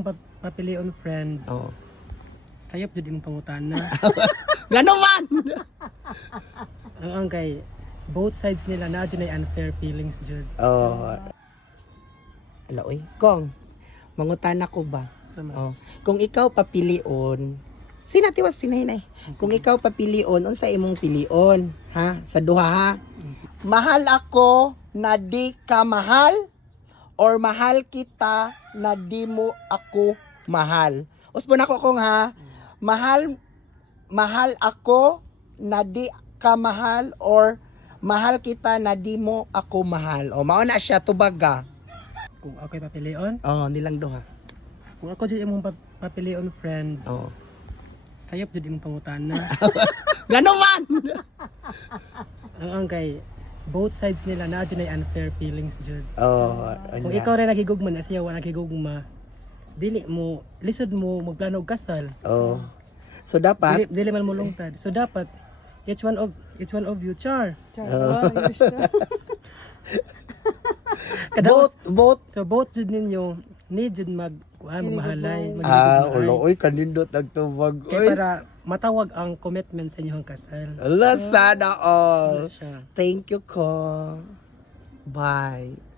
imong pap- papilion friend, Oh. sayop jud imong pangutana. Ngano man? ang ang kay both sides nila na jud ay unfair feelings jud. oh. Ala oy, Kong. Mangutana ko ba? Sa mga Oh. Kung ikaw papilion, sinatiwas sinay Kung ikaw papilion, unsa imong pilion? Ha? Sa duha ha? Mahal ako na di ka mahal or mahal kita na di mo ako mahal. Usbon ako kung ha, mahal mahal ako na di ka mahal or mahal kita na di mo ako mahal. O mao na siya tubaga. kung ako'y papilion, Oh, nilang duha. kung ako jud imong pap- papilion friend, Oh. sayop jud imong pangutana. Ngano man? ang ang kay both sides nila na jud ay unfair feelings jud. Oh, Kung ikaw rin nagigugma na siya wala nagigugma, dili mo lisod mo magplano og kasal. Oh. So dapat Dili, dili man mo lungtad. So dapat each one of each one of you char. Kada both both so both jud ninyo need jud mag ah, magmahalay, ah magigugmaay. ulo oy kanindot nagtubag Kaya oy. para matawag ang commitment sa inyong kasal. Allah sana all. Ano siya? Thank you ko. Bye.